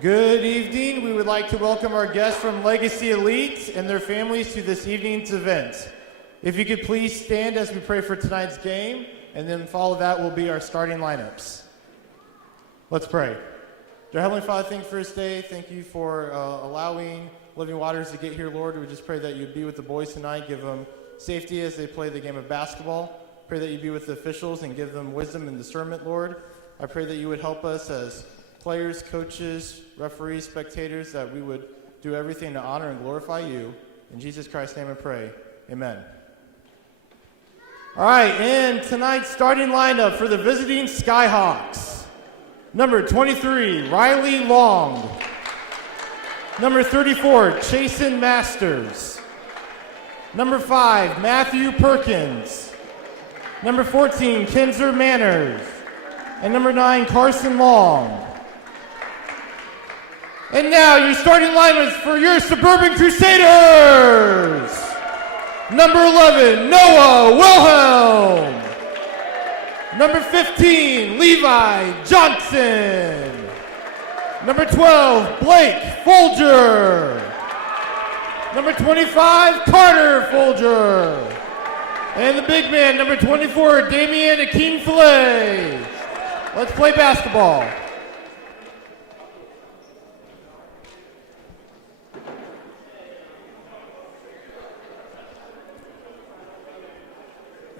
Good evening. We would like to welcome our guests from Legacy Elite and their families to this evening's event. If you could please stand as we pray for tonight's game, and then follow that will be our starting lineups. Let's pray. Dear Heavenly Father, thank you for this day. Thank you for allowing Living Waters to get here, Lord. We just pray that you'd be with the boys tonight, give them safety as they play the game of basketball. Pray that you'd be with the officials and give them wisdom and discernment, Lord. I pray that you would help us as players, coaches, referees, spectators, that we would do everything to honor and glorify you. In Jesus Christ's name I pray. Amen. All right, and tonight's starting lineup for the visiting Skyhawks. Number 23, Riley Long. Number 34, Chasen Masters. Number 5, Matthew Perkins. Number 14, Kinzer Manners. And number 9, Carson Long. And now your starting lineups for your Suburban Crusaders. Number 11, Noah Wilhelm. Number 15, Levi Johnson. Number 12, Blake Folger. Number 25, Carter Folger. And the big man, number 24, Damian Akinfle. Let's play basketball.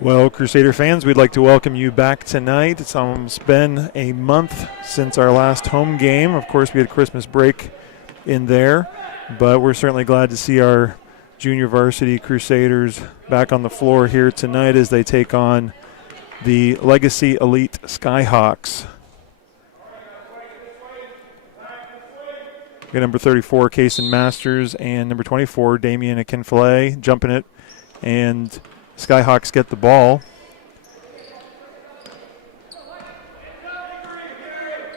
Well, Crusader fans, we'd like to welcome you back tonight. It's almost been a month since our last home game. Of course, we had Christmas break in there, but we're certainly glad to see our junior varsity Crusaders back on the floor here tonight as they take on the Legacy Elite Skyhawks. We got number 34, Kason Masters, and number 24, Damian Akinfle, jumping it, and Skyhawks get the ball.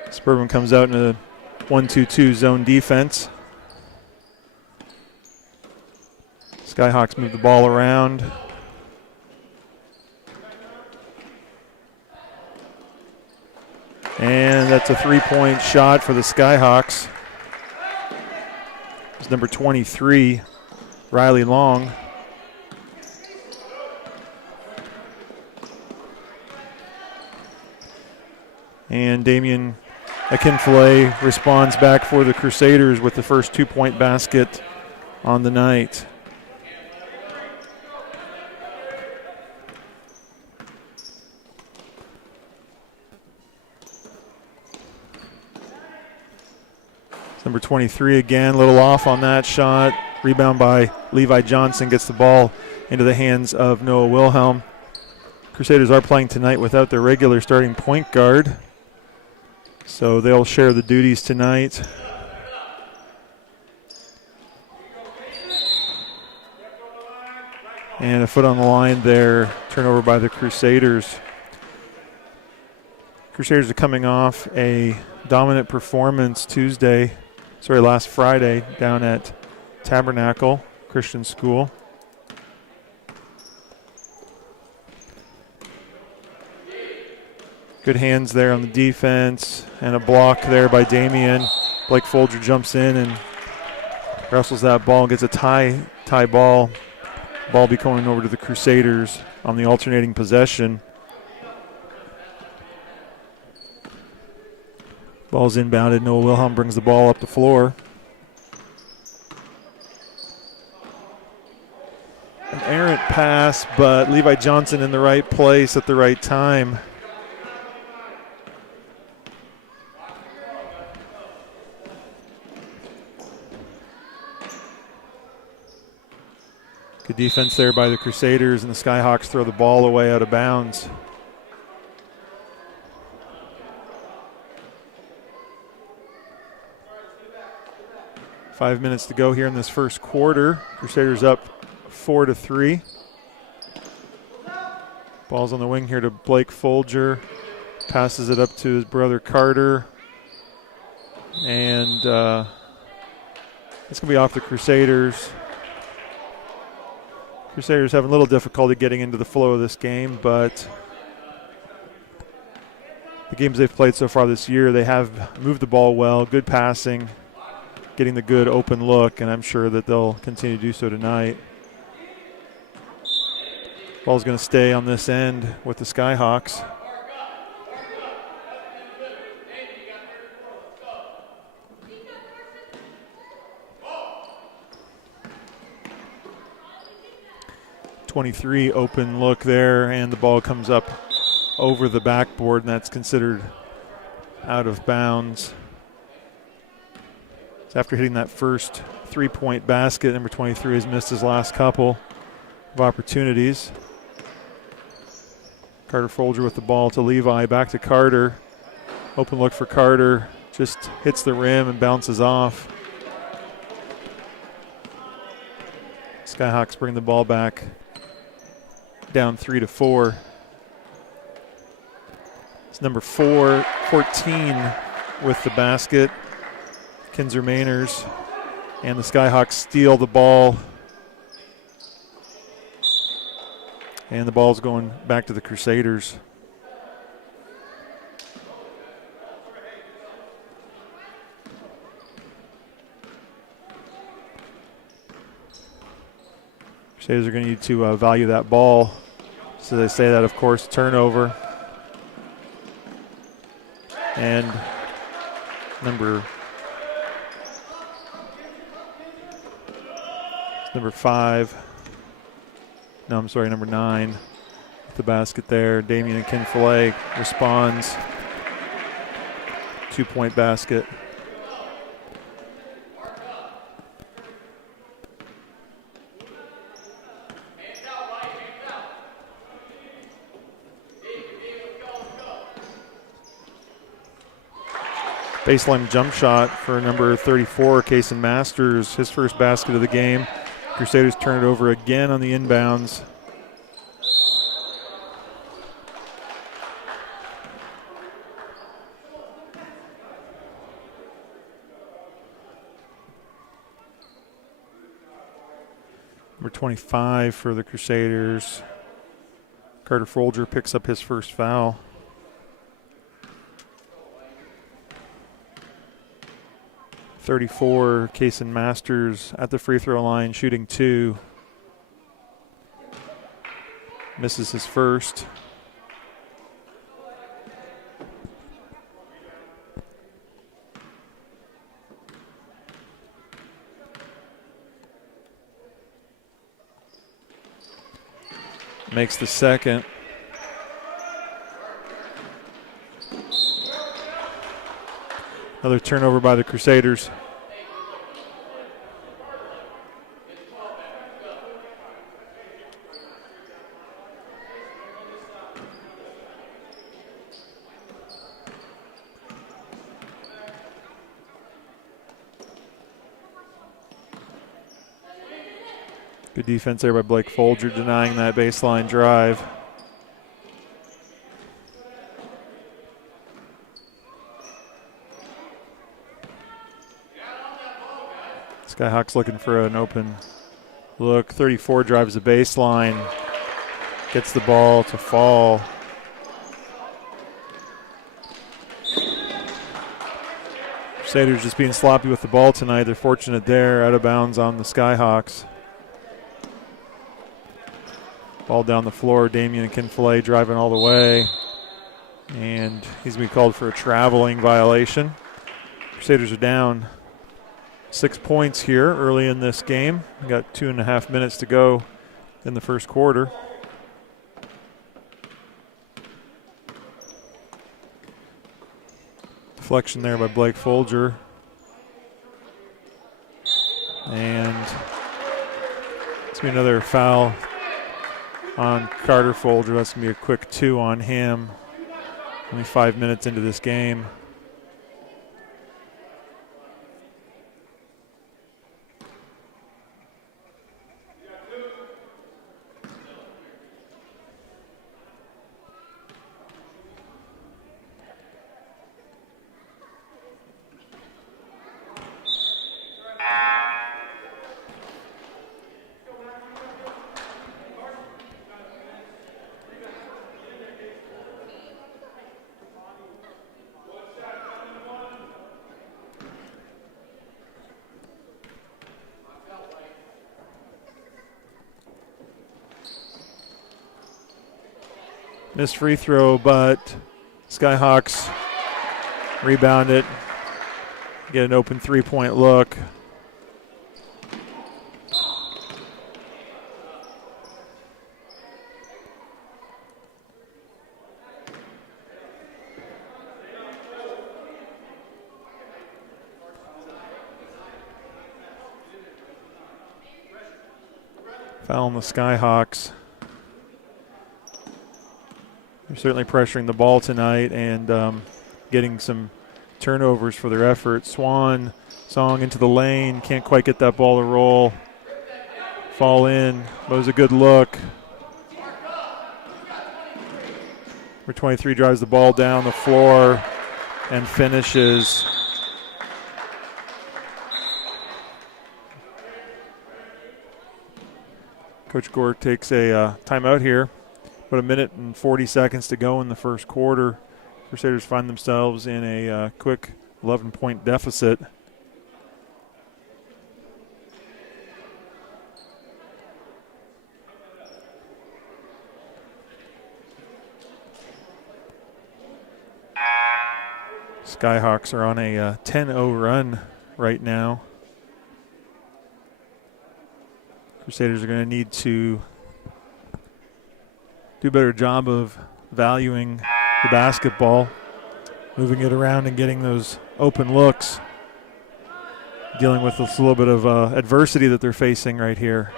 Suburban comes out in a 1-2-2 zone defense. Skyhawks move the ball around. And that's a three-point shot for the Skyhawks. It's number 23, Riley Long. And Damian Akinfle responds back for the Crusaders with the first two-point basket on the night. It's number 23 again, a little off on that shot. Rebound by Levi Johnson, gets the ball into the hands of Noah Wilhelm. Crusaders are playing tonight without their regular starting point guard, so they'll share the duties tonight. And a foot on the line there, turnover by the Crusaders. Crusaders are coming off a dominant performance last Friday down at Tabernacle Christian School. Good hands there on the defense, and a block there by Damian. Blake Folger jumps in and wrestles that ball, gets a tie ball. Ball be going over to the Crusaders on the alternating possession. Ball's inbounded. Noah Wilhelm brings the ball up the floor. An errant pass, but Levi Johnson in the right place at the right time. Good defense there by the Crusaders, and the Skyhawks throw the ball away out of bounds. Five minutes to go here in this first quarter. Crusaders up 4-3. Ball's on the wing here to Blake Folger. Passes it up to his brother Carter. And it's going to be off the Crusaders. Crusaders having a little difficulty getting into the flow of this game, but the games they've played so far this year, they have moved the ball well, good passing, getting the good open look, and I'm sure that they'll continue to do so tonight. Ball's going to stay on this end with the Skyhawks. .23 open look there, and the ball comes up over the backboard, and that's considered out of bounds. So after hitting that first three-point basket, number 23 has missed his last couple of opportunities. Carter Folger with the ball to Levi, back to Carter. Open look for Carter, just hits the rim and bounces off. Skyhawks bring the ball back, down 3-4. It's number 14 with the basket, Kinzer Mainers, and the Skyhawks steal the ball. And the ball's going back to the Crusaders. Crusaders are going to need to value that ball. So they say that, of course, turnover. And number 9 with the basket there. Damian Kinfilet responds. 2-point basket. Baseline jump shot for number 34, Kason Masters, his first basket of the game. Crusaders turn it over again on the inbounds. Number 25 for the Crusaders. Carter Folger picks up his first foul. .34, Kason Masters at the free throw line, shooting 2. Misses his first. Makes the second. Another turnover by the Crusaders. Good defense there by Blake Folger, denying that baseline drive. Skyhawks looking for an open look. 34 drives the baseline, gets the ball to fall. Crusaders just being sloppy with the ball tonight. They're fortunate there, out of bounds on the Skyhawks. Ball down the floor, Damian Kinfilet driving all the way. And he's going to be called for a traveling violation. Crusaders are down 6 points here early in this game. We got 2.5 minutes to go in the first quarter. Deflection there by Blake Folger. And it's going to be another foul on Carter Folger. That's going to be a quick 2 on him. Only 5 minutes into this game. Missed free throw, but Skyhawks rebound it. Get an open three-point look. Foul on the Skyhawks. They're certainly pressuring the ball tonight and getting some turnovers for their effort. Song into the lane, can't quite get that ball to roll. Fall in, but it was a good look. Number 23 drives the ball down the floor and finishes. Coach Gore takes a timeout here. About a minute and 40 seconds to go in the first quarter. Crusaders find themselves in a quick 11-point deficit. Skyhawks are on a 10-0 run right now. Crusaders are going to need to do a better job of valuing the basketball, moving it around and getting those open looks, dealing with this little bit of adversity that they're facing right here.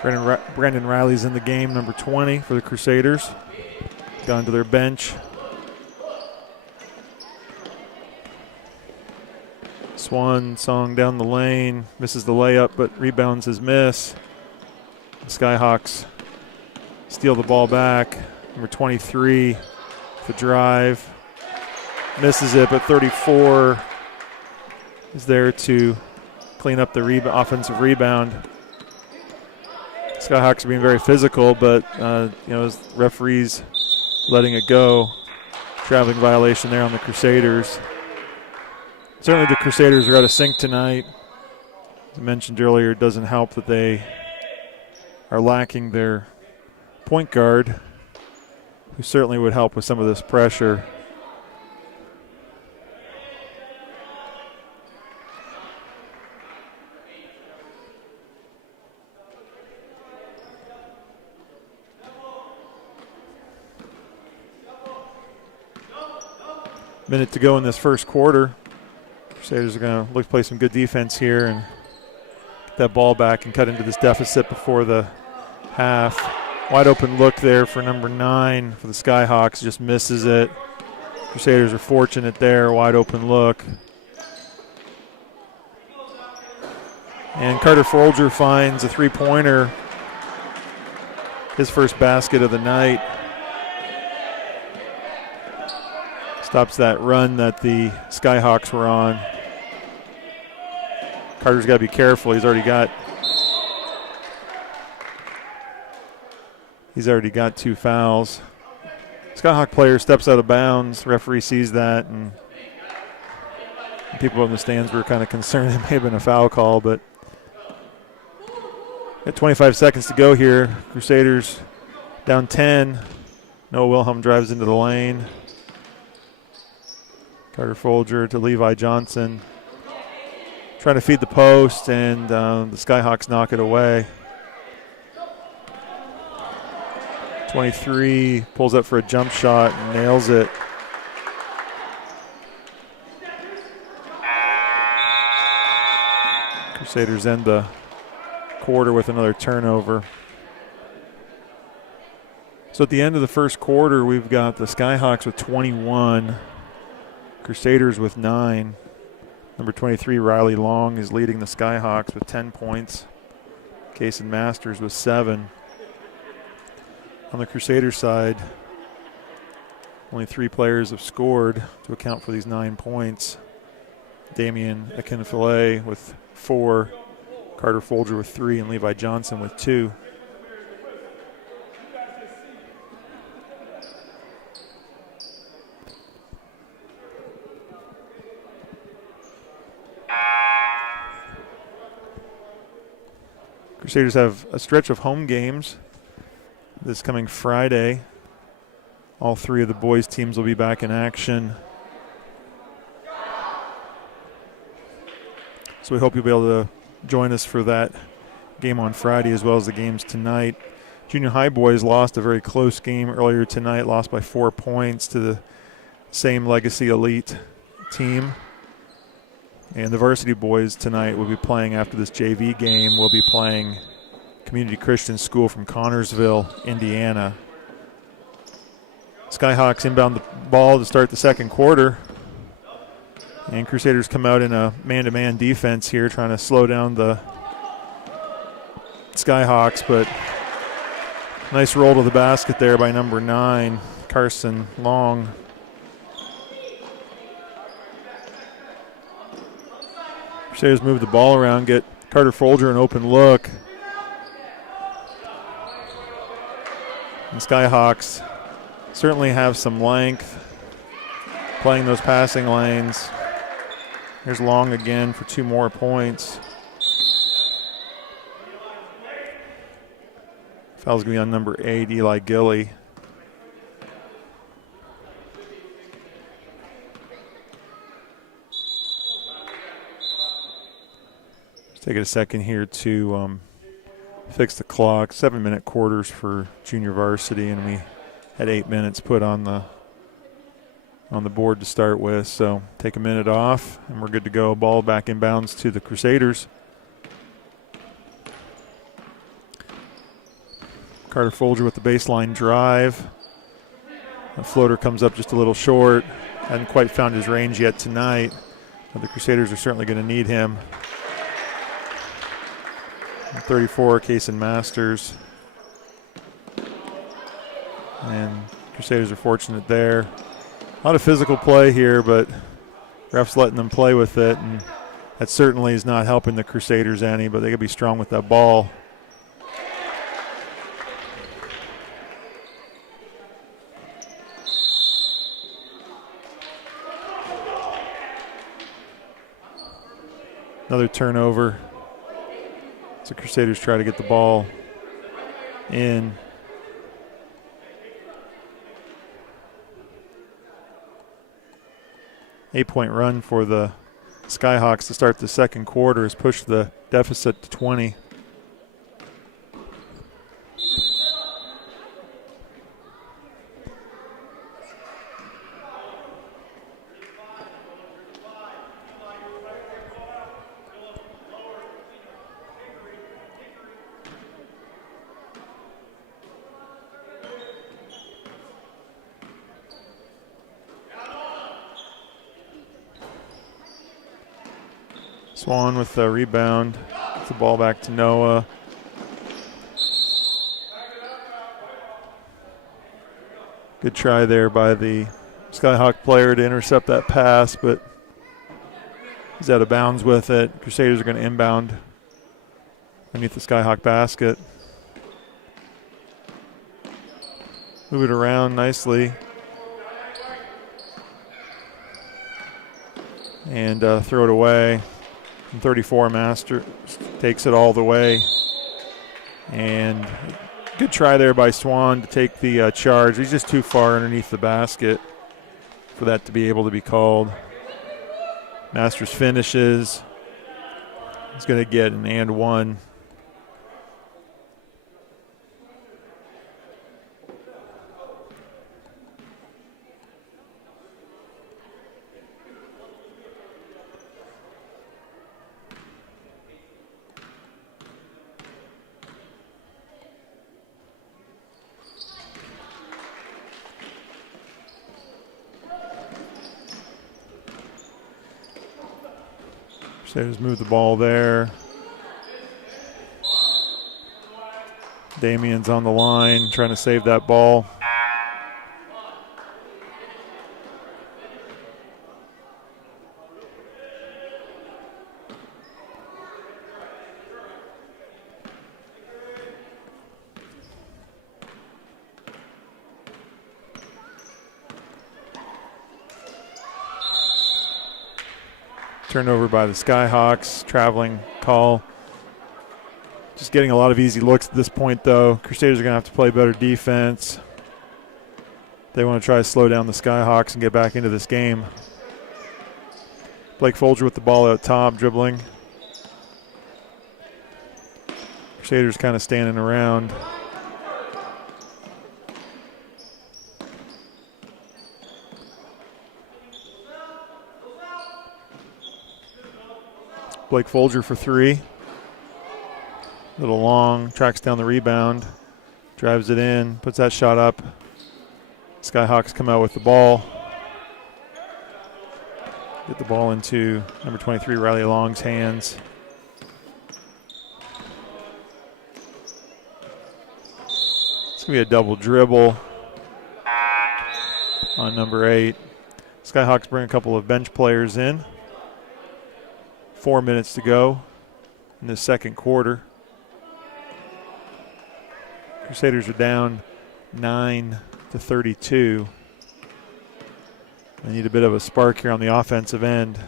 Brandon Riley's in the game, number 20 for the Crusaders. Gone to their bench. Song down the lane, misses the layup, but rebounds his miss. The Skyhawks steal the ball back. Number 23, the drive, misses it, but 34 is there to clean up the offensive rebound. Skyhawks are being very physical, but as referees letting it go. Traveling violation there on the Crusaders. Certainly the Crusaders are out of sync tonight. As I mentioned earlier, it doesn't help that they are lacking their point guard, who certainly would help with some of this pressure. Minute to go in this first quarter. Crusaders are going to look to play some good defense here and get that ball back and cut into this deficit before the half. Wide open look there for number 9 for the Skyhawks, just misses it. Crusaders are fortunate there, wide open look. And Carter Folger finds a three-pointer, his first basket of the night. Stops that run that the Skyhawks were on. Carter's got to be careful. He's already got 2 fouls. Skyhawk player steps out of bounds. Referee sees that, and people in the stands were kind of concerned it may have been a foul call, but got 25 seconds to go here. Crusaders down 10. Noah Wilhelm drives into the lane. Carter Folger to Levi Johnson. Trying to feed the post, and the Skyhawks knock it away. 23 pulls up for a jump shot and nails it. Crusaders end the quarter with another turnover. So at the end of the first quarter, we've got the Skyhawks with 21, Crusaders with 9. Number 23, Riley Long, is leading the Skyhawks with 10 points. Cason Masters with 7. On the Crusader side, only 3 players have scored to account for these 9 points. Damian Akinfile with 4, Carter Folger with 3, and Levi Johnson with 2. Crusaders have a stretch of home games this coming Friday. All three of the boys' teams will be back in action. So we hope you'll be able to join us for that game on Friday as well as the games tonight. Junior high boys lost a very close game earlier tonight, lost by 4 points to the same Legacy Elite team. And the varsity boys tonight will be playing after this JV game. We'll be playing Community Christian School from Connorsville, Indiana. Skyhawks inbound the ball to start the second quarter. And Crusaders come out in a man-to-man defense here, trying to slow down the Skyhawks, but nice roll to the basket there by number 9, Carson Long. Crusaders move the ball around, get Carter Folger an open look. And Skyhawks certainly have some length playing those passing lanes. Here's Long again for 2 more points. Foul's going to be on number 8, Eli Gilly. Let's take it a second here to fix the clock. 7-minute quarters for junior varsity, and we had 8 minutes put on the board to start with. So take a minute off, and we're good to go. Ball back inbounds to the Crusaders. Carter Folger with the baseline drive. The floater comes up just a little short. Hasn't quite found his range yet tonight, but the Crusaders are certainly going to need him. 34, Kason Masters. And Crusaders are fortunate there. A lot of physical play here, but refs letting them play with it, and that certainly is not helping the Crusaders any, but they got to be strong with that ball. Another turnover. So Crusaders try to get the ball in. Eight-point run for the Skyhawks to start the second quarter has pushed the deficit to 20. Swan with the rebound. Gets the ball back to Noah. Good try there by the Skyhawk player to intercept that pass, but he's out of bounds with it. Crusaders are going to inbound underneath the Skyhawk basket. Move it around nicely. And throw it away. And 34, Master takes it all the way. And good try there by Swan to take the charge. He's just too far underneath the basket for that to be able to be called. Masters finishes. He's going to get an and one. Crusaders move the ball there. Damian's on the line trying to save that ball. Turnover by the Skyhawks. Traveling call Just getting a lot of easy looks at this point, though. Crusaders are going to have to play better defense. They want to try to slow down the Skyhawks and get back into this game. Blake Folger with the ball out top, dribbling. Crusaders kind of standing around. Blake Folger for three. Little long, tracks down the rebound, drives it in, puts that shot up. Skyhawks come out with the ball. Get the ball into number 23, Riley Long's hands. It's going to be a double dribble on number 8. Skyhawks bring a couple of bench players in. 4 minutes to go in the second quarter. Crusaders are down 9-32. They need a bit of a spark here on the offensive end.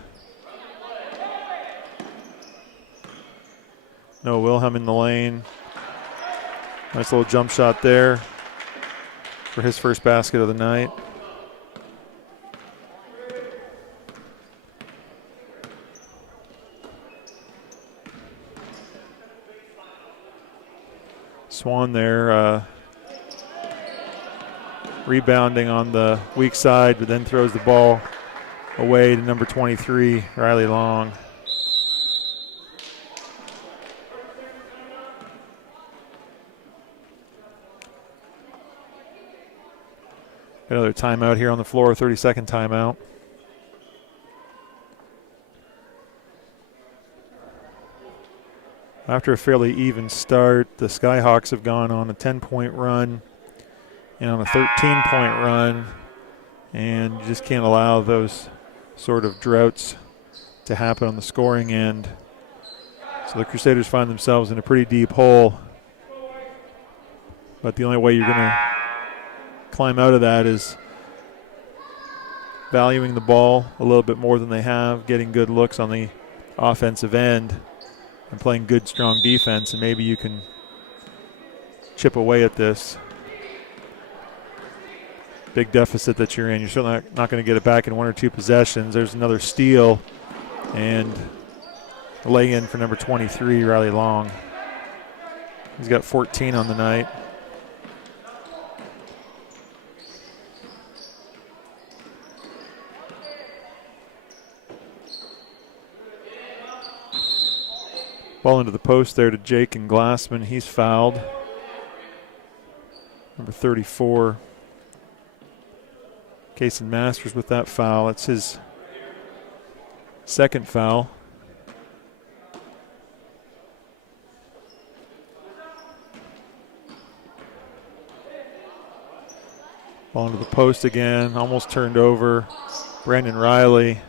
Noah Wilhelm in the lane. Nice little jump shot there for his first basket of the night. Swan there rebounding on the weak side, but then throws the ball away to number 23, Riley Long. Another timeout here on the floor, 30-second timeout. After a fairly even start, the Skyhawks have gone on a 10-point run and on a 13-point run, and you just can't allow those sort of droughts to happen on the scoring end. So the Crusaders find themselves in a pretty deep hole, but the only way you're going to climb out of that is valuing the ball a little bit more than they have, getting good looks on the offensive end, and playing good, strong defense, and maybe you can chip away at this big deficit that you're in. You're certainly not going to get it back in one or two possessions. There's another steal and a lay-in for number 23, Riley Long. He's got 14 on the night. Ball into the post there to Jake and Glassman. He's fouled. Number 34. Kason Masters with that foul. It's his second foul. Ball into the post again. Almost turned over. Brandon Riley.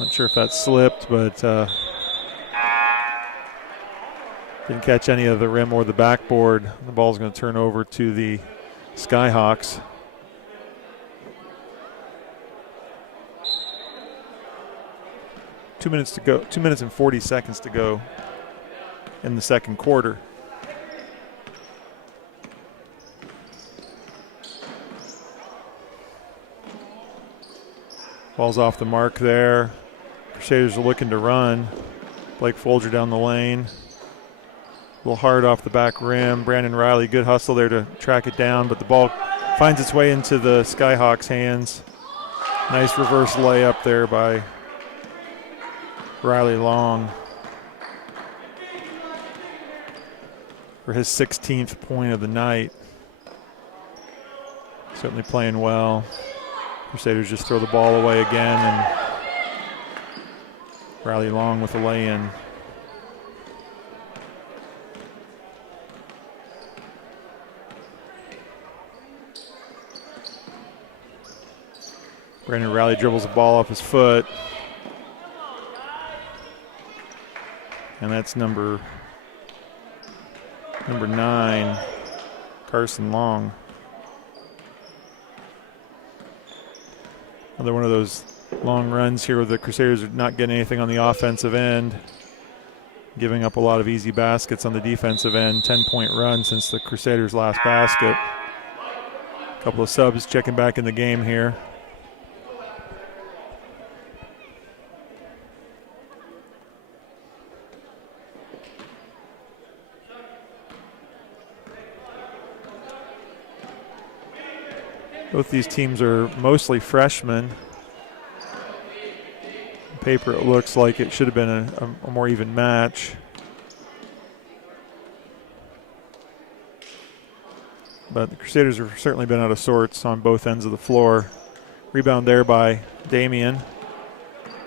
Not sure if that slipped, but didn't catch any of the rim or the backboard. The ball's going to turn over to the Skyhawks. Two minutes to go. 2 minutes and 40 seconds to go in the second quarter. Ball's off the mark there. Crusaders are looking to run. Blake Folger down the lane. A little hard off the back rim. Brandon Riley, good hustle there to track it down, but the ball finds its way into the Skyhawks' hands. Nice reverse layup there by Riley Long for his 16th point of the night. Certainly playing well. Crusaders just throw the ball away again, and Riley Long with a lay-in. Brandon Riley dribbles the ball off his foot. And that's number 9, Carson Long. Another one of those long runs here where the Crusaders are not getting anything on the offensive end. giving up a lot of easy baskets on the defensive end. 10-point run since the Crusaders' last basket. A couple of subs checking back in the game here. Both these teams are mostly freshmen. On paper, it looks like it should have been a more even match. But the Crusaders have certainly been out of sorts on both ends of the floor. Rebound there by Damian.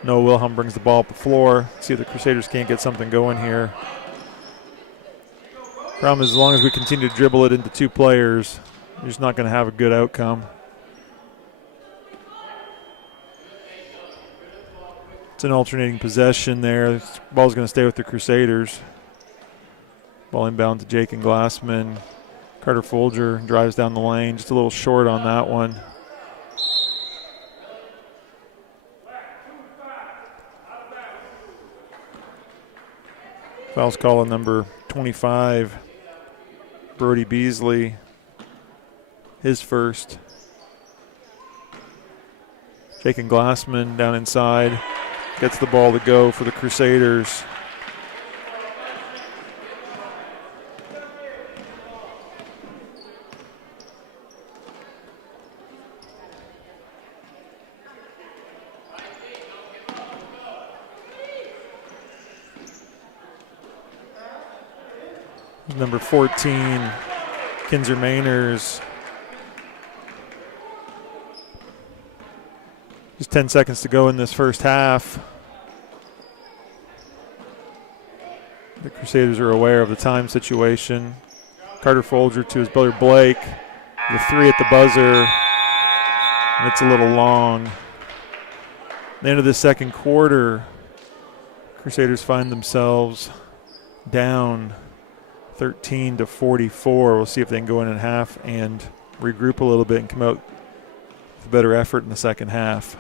Noah Wilhelm brings the ball up the floor. See if the Crusaders can't get something going here. Problem is, as long as we continue to dribble it into two players, we're just not going to have a good outcome. It's an alternating possession there. This ball's going to stay with the Crusaders. Ball inbound to Jake and Glassman. Carter Folger drives down the lane, just a little short on that one. Foul's call on number 25, Brody Beasley, his first. Jake and Glassman down inside, gets the ball to go for the Crusaders. Number 14, Kinzer Mainers. Just 10 seconds to go in this first half. The Crusaders are aware of the time situation. Carter Folger to his brother Blake. The three at the buzzer. And it's a little long. At the end of the second quarter, Crusaders find themselves down 13-44. We'll see if they can go in at half and regroup a little bit and come out with a better effort in the second half.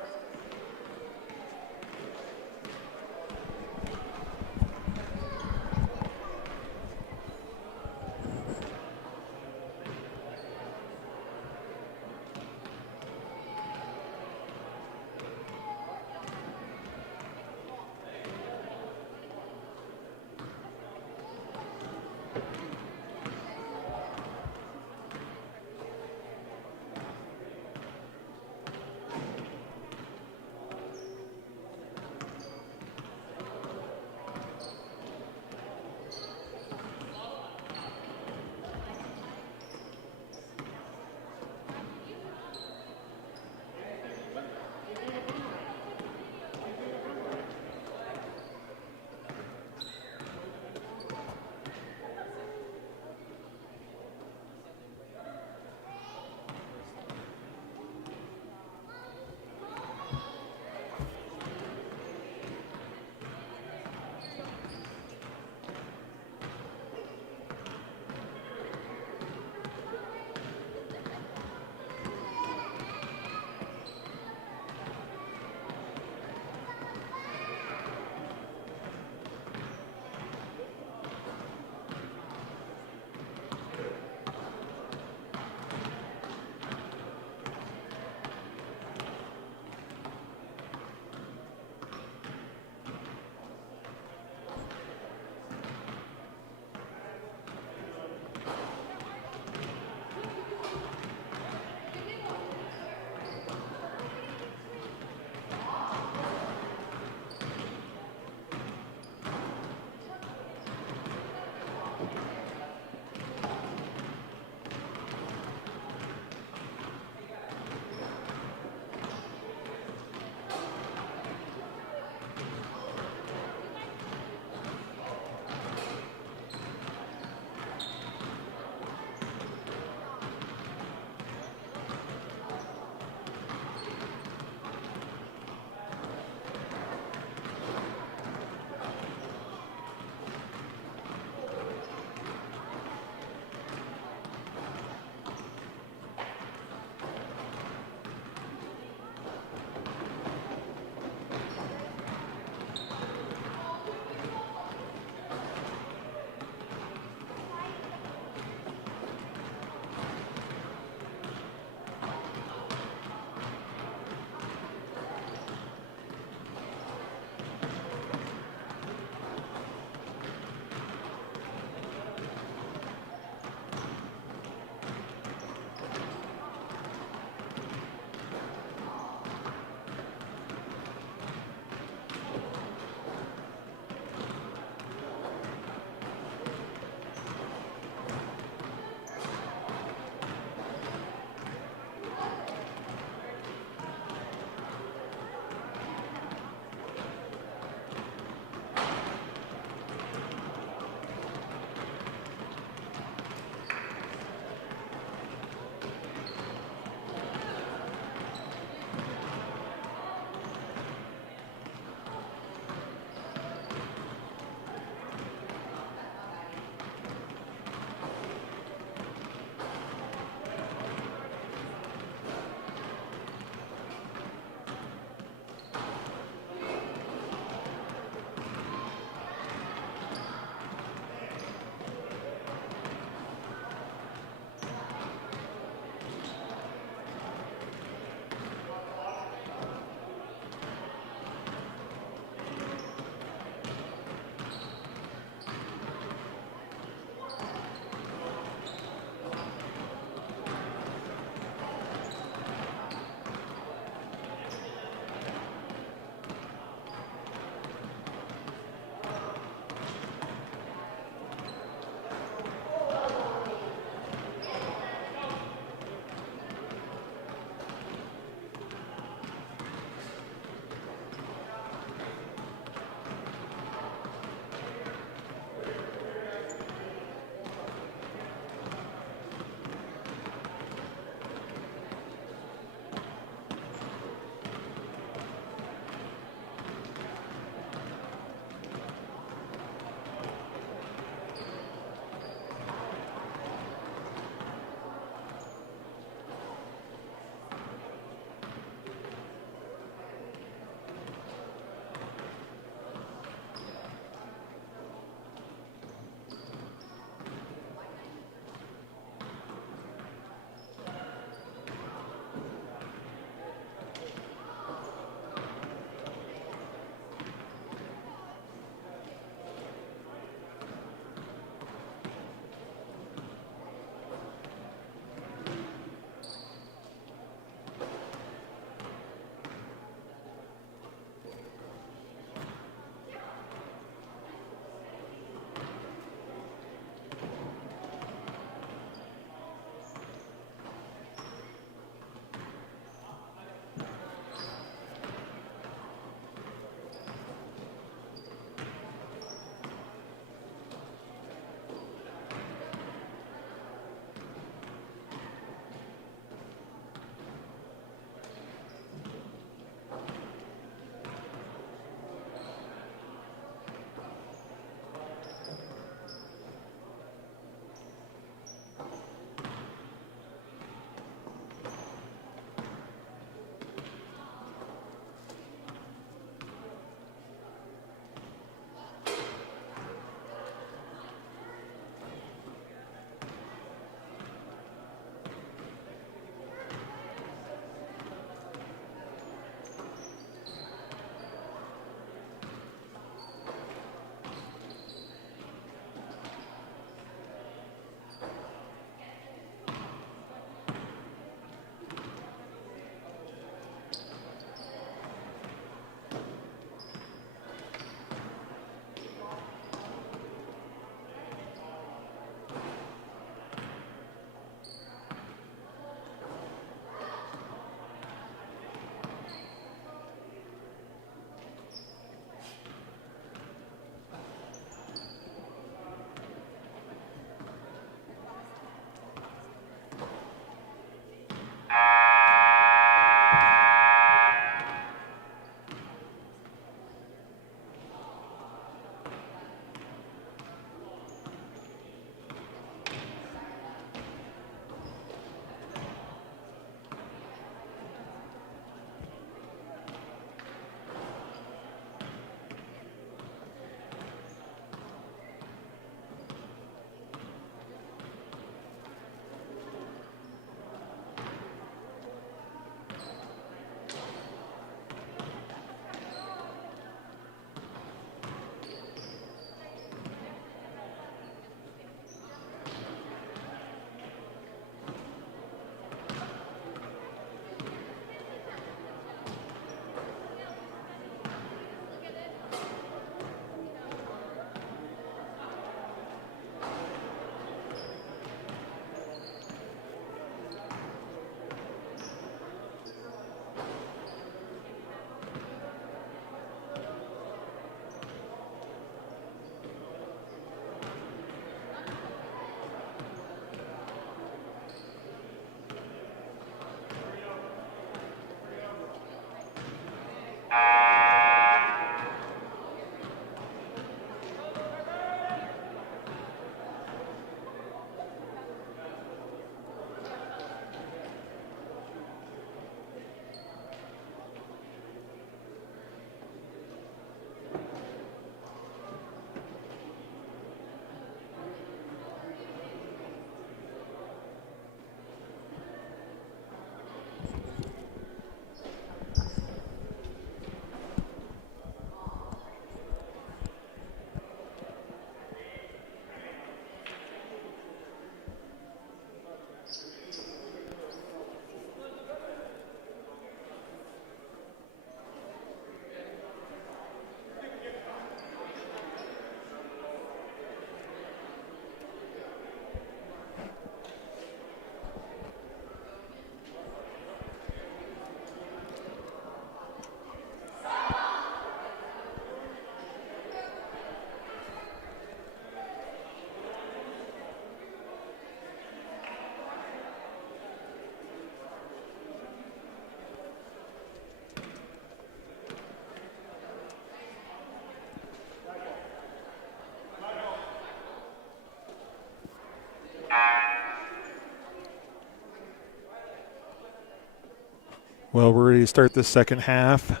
Well, we're ready to start the second half.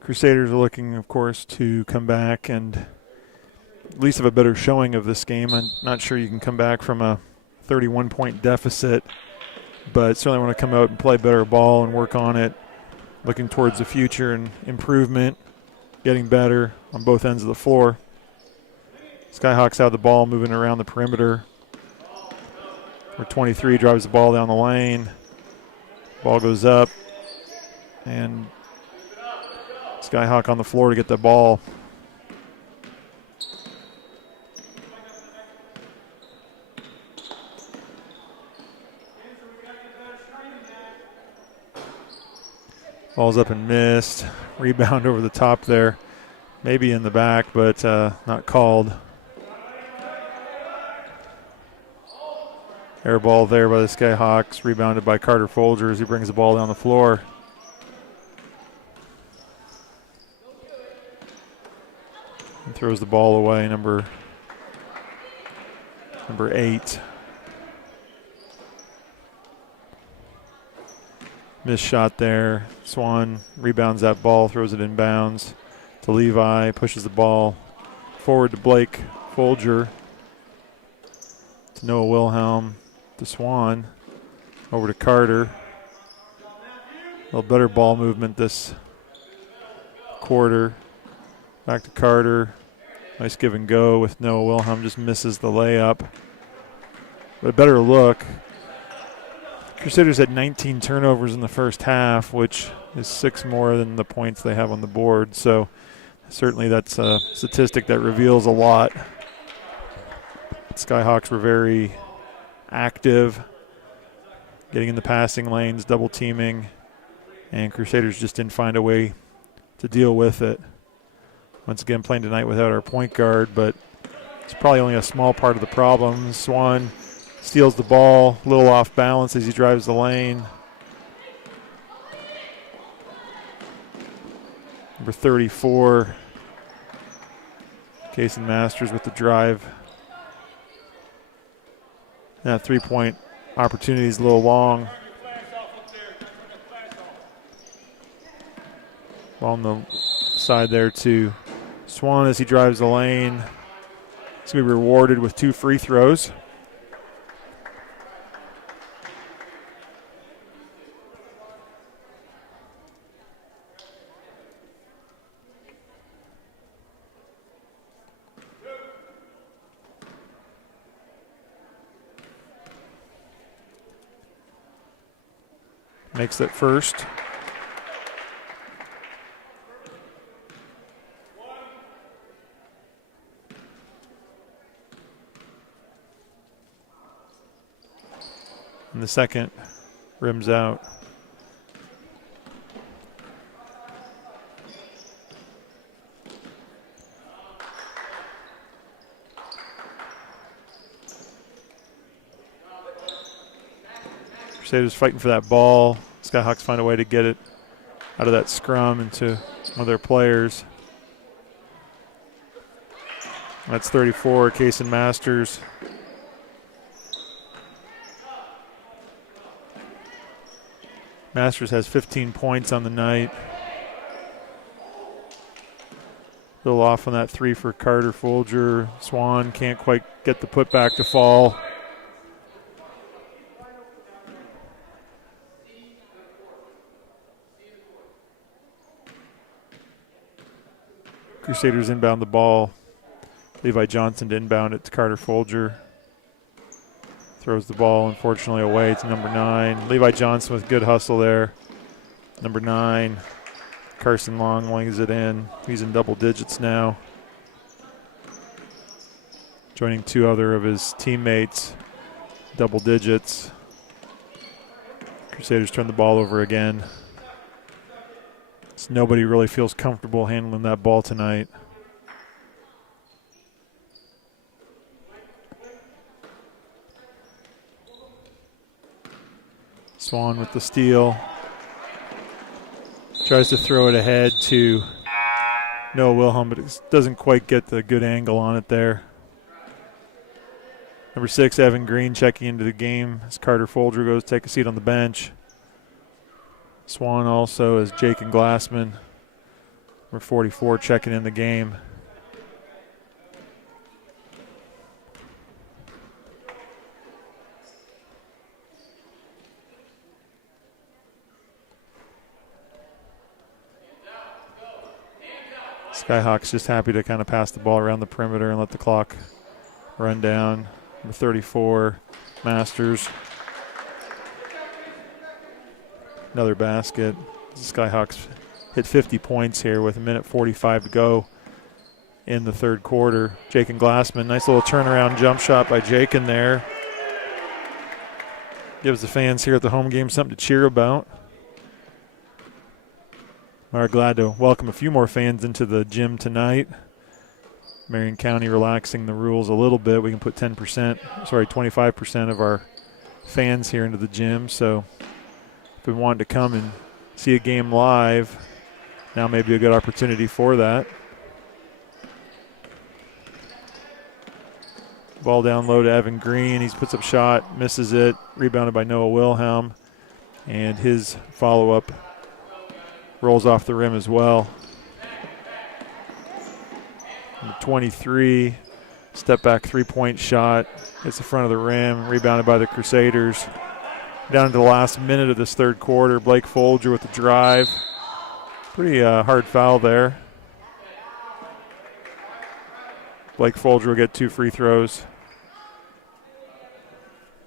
Crusaders are looking, of course, to come back and at least have a better showing of this game. I'm not sure you can come back from a 31-point deficit, but certainly want to come out and play better ball and work on it, looking towards the future and improvement, getting better on both ends of the floor. Skyhawks have the ball moving around the perimeter. Where 23 drives the ball down the lane. Ball goes up, and Skyhawk on the floor to get the ball. Ball's up and missed. Rebound over the top there. Maybe in the back, but not called. Air ball there by the Skyhawks. Rebounded by Carter Folger as he brings the ball down the floor. And throws the ball away, number 8. Missed shot there. Swan rebounds that ball, throws it inbounds to Levi, pushes the ball forward to Blake Folger, to Noah Wilhelm, to Swan, over to Carter. A little better ball movement this quarter. Back to Carter. Nice give and go with Noah Wilhelm, just misses the layup. But a better look. Crusaders had 19 turnovers in the first half, which is 6 more than the points they have on the board. So certainly that's a statistic that reveals a lot. Skyhawks were very active, getting in the passing lanes, double teaming, and Crusaders just didn't find a way to deal with it. Once again, playing tonight without our point guard, but it's probably only a small part of the problem. Swan steals the ball, a little off balance as he drives the lane. Number 34, Kason Masters with the drive. That three-point opportunity is a little long. Ball on the side there to Swan as he drives the lane. He's going to be rewarded with 2 free throws. Makes that first. And the second rims out. Crusaders fighting for that ball. Skyhawks find a way to get it out of that scrum into one of their players. That's 34, Kason Masters. Masters has 15 points on the night. A little off on that 3 for Carter Folger. Swan can't quite get the putback to fall. Crusaders inbound the ball. Levi Johnson to inbound it to Carter Folger. Throws the ball, unfortunately, away to number 9. Levi Johnson with good hustle there. Number 9. Carson Long wings it in. He's in double digits now. Joining 2 other of his teammates. Double digits. Crusaders turn the ball over again. So nobody really feels comfortable handling that ball tonight. Swan with the steal. Tries to throw it ahead to Noah Wilhelm, but it doesn't quite get the good angle on it there. Number 6, Evan Green, checking into the game as Carter Folger goes take a seat on the bench. Swan also as Jake and Glassman. Number 44 checking in the game. Skyhawks just happy to kind of pass the ball around the perimeter and let the clock run down. Number 34, Masters. Another basket. The Skyhawks hit 50 points here with 1:45 to go in the third quarter. Jake and Glassman, nice little turnaround jump shot by Jake in there. Gives the fans here at the home game something to cheer about. We're glad to welcome a few more fans into the gym tonight. Marion County relaxing the rules a little bit. We can put 25% of our fans here into the gym. So if we wanted to come and see a game live, now may be a good opportunity for that. Ball down low to Evan Green. He puts up shot, misses it, rebounded by Noah Wilhelm. And his follow-up rolls off the rim as well. Number 23, step back three-point shot. Hits the front of the rim, rebounded by the Crusaders. Down to the last minute of this third quarter, Blake Folger with the drive. Pretty hard foul there. Blake Folger will get 2 free throws.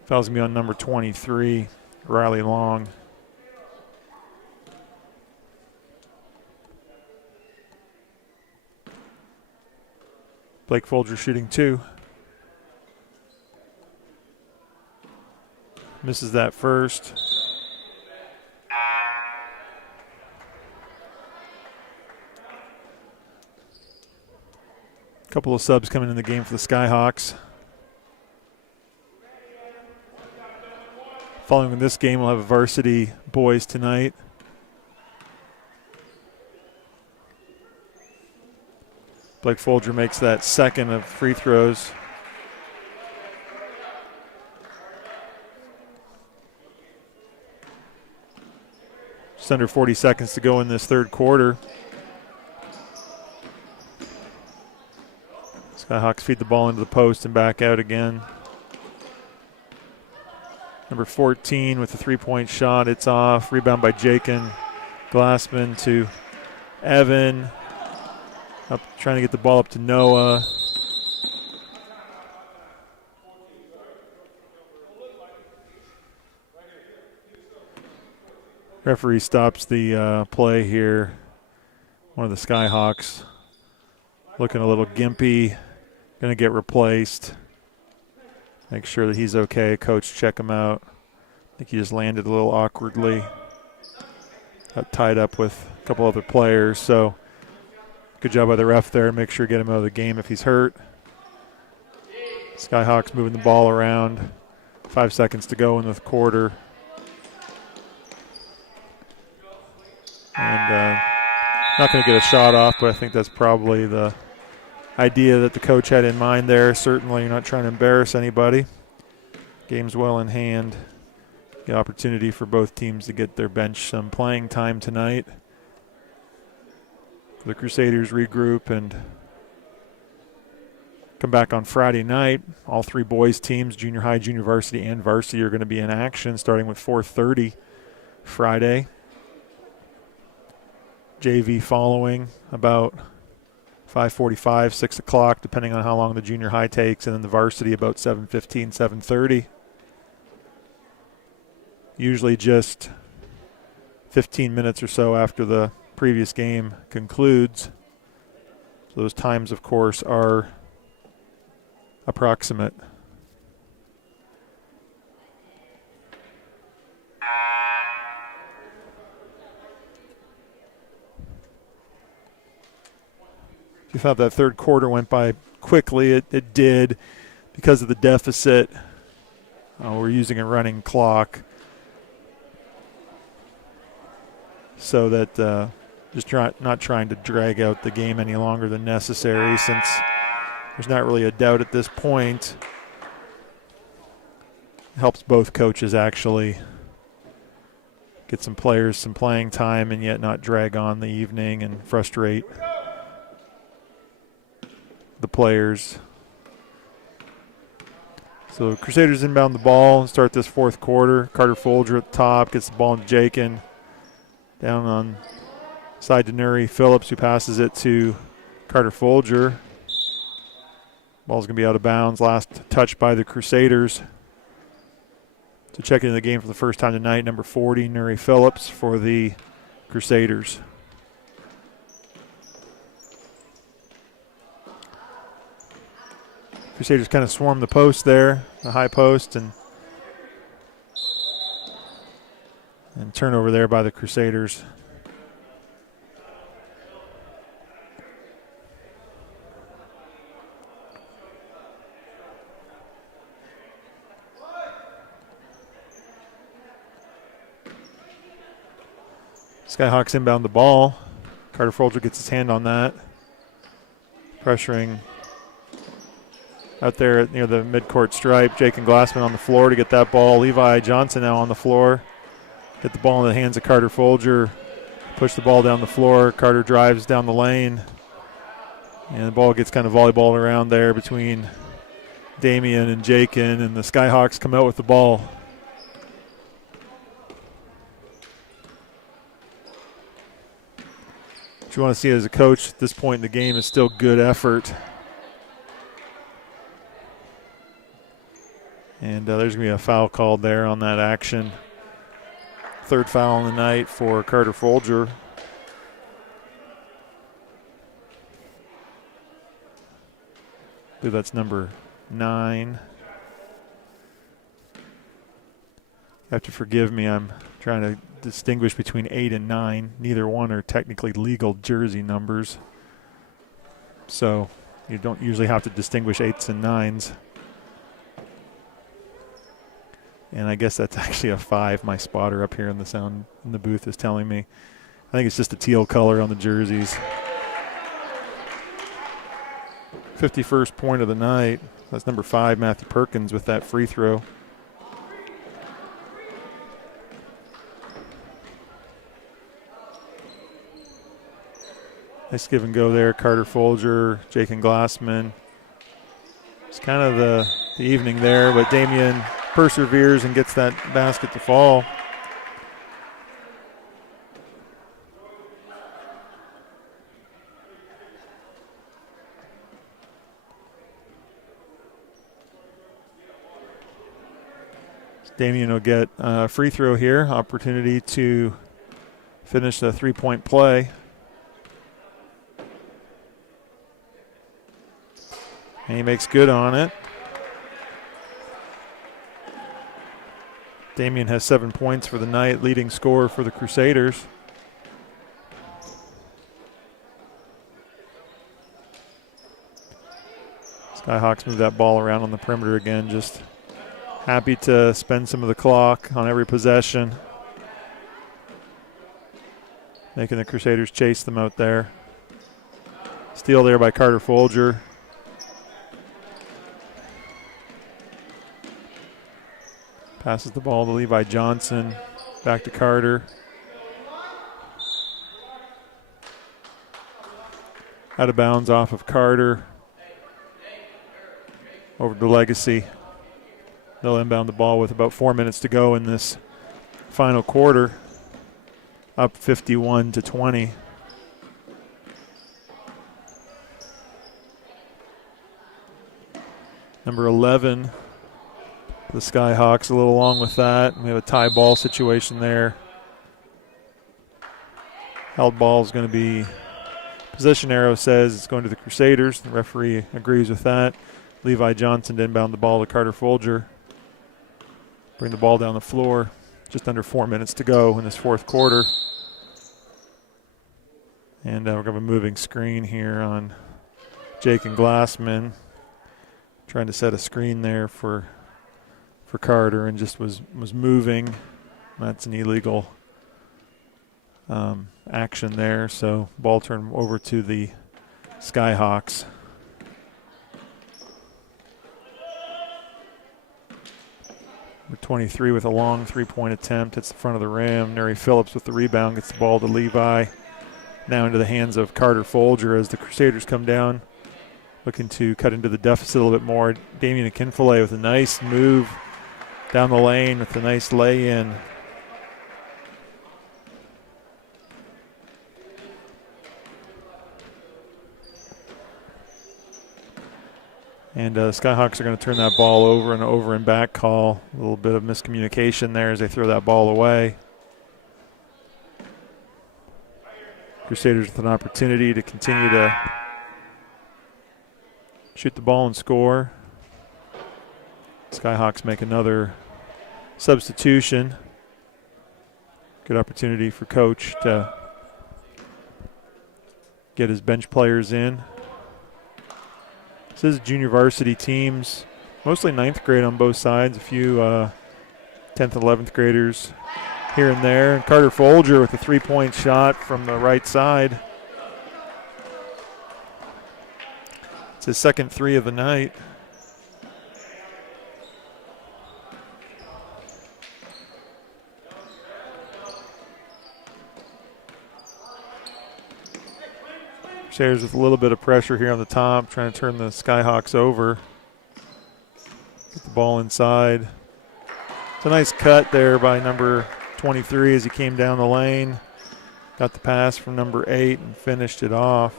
Foul's going to be on number 23, Riley Long. Blake Folger shooting 2. Misses that first. Couple of subs coming in the game for the Skyhawks. Following this game, we'll have a varsity boys tonight. Blake Folger makes that second of free throws. Just under 40 seconds to go in this third quarter. Skyhawks feed the ball into the post and back out again. Number 14 with the three-point shot. It's off. Rebound by Jakin. Glassman to Evan. Up, trying to get the ball up to Noah. Referee stops the play here. One of the Skyhawks looking a little gimpy. Going to get replaced. Make sure that he's okay. Coach, check him out. I think he just landed a little awkwardly. Got tied up with a couple other players. So good job by the ref there. Make sure to get him out of the game if he's hurt. Skyhawks moving the ball around. 5 seconds to go in the quarter. And not going to get a shot off, but I think that's probably the idea that the coach had in mind there. Certainly you're not trying to embarrass anybody. Game's well in hand. The opportunity for both teams to get their bench some playing time tonight. The Crusaders regroup and come back on Friday night. All 3 boys teams, junior high, junior varsity, and varsity, are going to be in action starting with 4:30 Friday. JV following about 5:45, 6 o'clock, depending on how long the junior high takes, and then the varsity about 7:15, 7:30. Usually just 15 minutes or so after the previous game concludes. So those times, of course, are approximate. You thought that third quarter went by quickly. It did because of the deficit. We're using a running clock so that just not trying to drag out the game any longer than necessary, since there's not really a doubt at this point helps both coaches actually get some players some playing time and yet not drag on the evening and frustrate the players. So Crusaders inbound the ball and start this fourth quarter. Carter Folger at the top, gets the ball into Jakin. Down on side to Nuri Phillips, who passes it to Carter Folger. Ball's going to be out of bounds. Last touch by the Crusaders. So check into the game for the first time tonight, number 40, Nuri Phillips for the Crusaders. Crusaders kind of swarm the post there, the high post, and turnover there by the Crusaders. Skyhawks inbound the ball. Carter Folger gets his hand on that. Pressuring out there near the midcourt stripe. Jake and Glassman on the floor to get that ball. Levi Johnson now on the floor. Get the ball in the hands of Carter Folger. Push the ball down the floor. Carter drives down the lane. And the ball gets kind of volleyballed around there between Damian and Jakin, and the Skyhawks come out with the ball. What you want to see as a coach at this point in the game is still good effort. And there's going to be a foul called there on that action. Third foul on the night for Carter Folger. I believe that's number 9. You have to forgive me. I'm trying to distinguish between 8 and 9. Neither one are technically legal jersey numbers. So you don't usually have to distinguish 8s and 9s. And I guess that's actually a 5. My spotter up here in the sound in the booth is telling me. I think it's just a teal color on the jerseys. 51st point of the night. That's number 5, Matthew Perkins, with that free throw. Nice give and go there. Carter Folger, Jake and Glassman. It's kind of the evening there, but Damian perseveres and gets that basket to fall. Damian will get a free throw here, opportunity to finish the three-point play. And he makes good on it. Damian has 7 points for the night, leading scorer for the Crusaders. Skyhawks move that ball around on the perimeter again, just happy to spend some of the clock on every possession, making the Crusaders chase them out there. Steal there by Carter Folger. Passes the ball to Levi Johnson. Back to Carter. Out of bounds off of Carter. Over to Legacy. They'll inbound the ball with about 4 minutes to go in this final quarter. Up 51-20. Number 11. The Skyhawks a little long with that. We have a tie ball situation there. Held ball is going to be, position arrow says it's going to the Crusaders. The referee agrees with that. Levi Johnson to inbound the ball to Carter Folger. Bring the ball down the floor. Just under 4 minutes to go in this fourth quarter. And we're going to have a moving screen here on Jake and Glassman. Trying to set a screen there for Carter and just was moving. That's an illegal action there. So ball turned over to the Skyhawks. Number 23 with a long three-point attempt. Hits the front of the rim. Neri Phillips with the rebound. Gets the ball to Levi. Now into the hands of Carter Folger as the Crusaders come down, looking to cut into the deficit a little bit more. Damian Akinfale with a nice move down the lane with a nice lay-in. And Skyhawks are going to turn that ball over, an over and back call. A little bit of miscommunication there as they throw that ball away. Crusaders with an opportunity to continue to shoot the ball and score. Skyhawks make another substitution. Good opportunity for Coach to get his bench players in. This is junior varsity teams, mostly 9th grade on both sides, a few 10th and 11th graders here and there. And Carter Folger with a three-point shot from the right side. It's his second three of the night. Crusaders with a little bit of pressure here on the top, trying to turn the Skyhawks over. Get the ball inside. It's a nice cut there by number 23 as he came down the lane. Got the pass from number 8 and finished it off.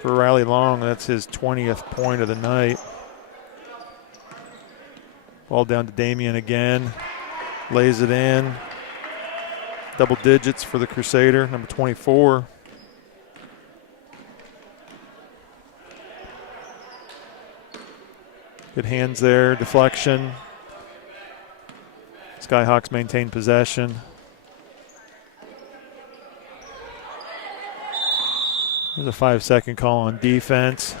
For Riley Long, that's his 20th point of the night. Ball down to Damian again. Lays it in. Double digits for the Crusader, number 24. Good hands there, deflection. Skyhawks maintain possession. There's a 5-second call on defense.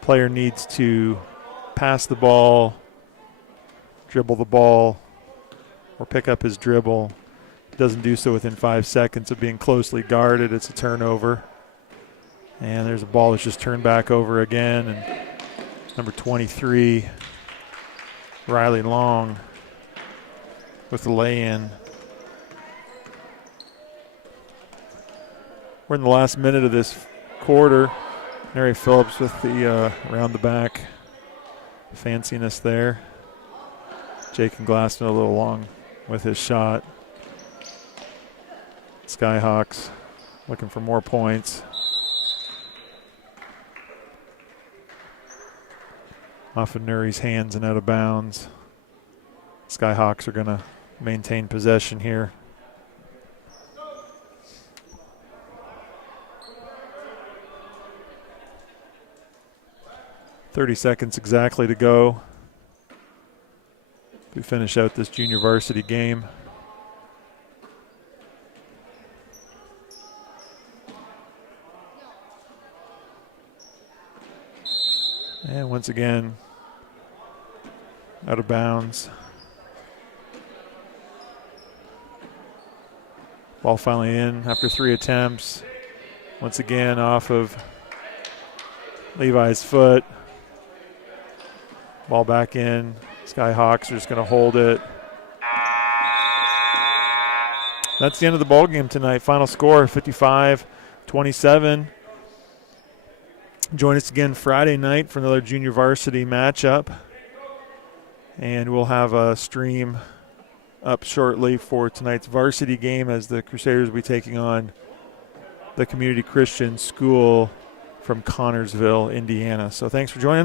Player needs to pass the ball, dribble the ball, or pick up his dribble. Doesn't do so within 5 seconds of being closely guarded. It's a turnover. And there's a ball that's just turned back over again. And number 23, Riley Long, with the lay-in. We're in the last minute of this quarter. Neri Phillips with the around the back fanciness there. Jake and Glassman a little long with his shot. Skyhawks looking for more points. Off of Nuri's hands and out of bounds. Skyhawks are going to maintain possession here. .30 seconds exactly to go. We finish out this junior varsity game. And once again, out of bounds. Ball finally in after 3 attempts. Once again off of Levi's foot. Ball back in. Skyhawks are just going to hold it. That's the end of the ball game tonight. Final score, 55-27. Join us again Friday night for another junior varsity matchup. And we'll have a stream up shortly for tonight's varsity game as the Crusaders will be taking on the Community Christian School from Connorsville, Indiana. So thanks for joining.